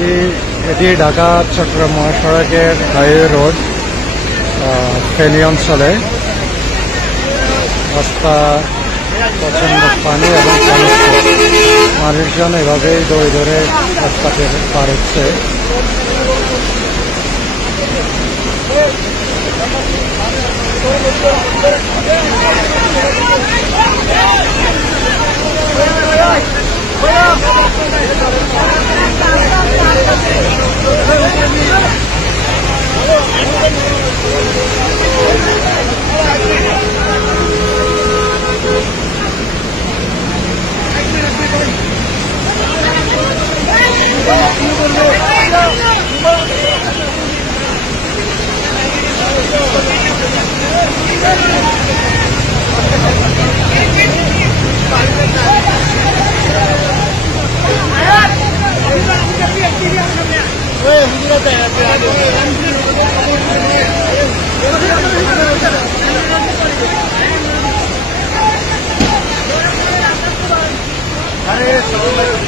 এটি ঢাকা চট্টগ্রাম মহাসড়কের highway road Feni অঞ্চলে। রাস্তা প্রচন্ড পানি এবং মানুষজন এভাবেই দৌড়ে দৌড়ে রাস্তাকে পার হচ্ছে। अरे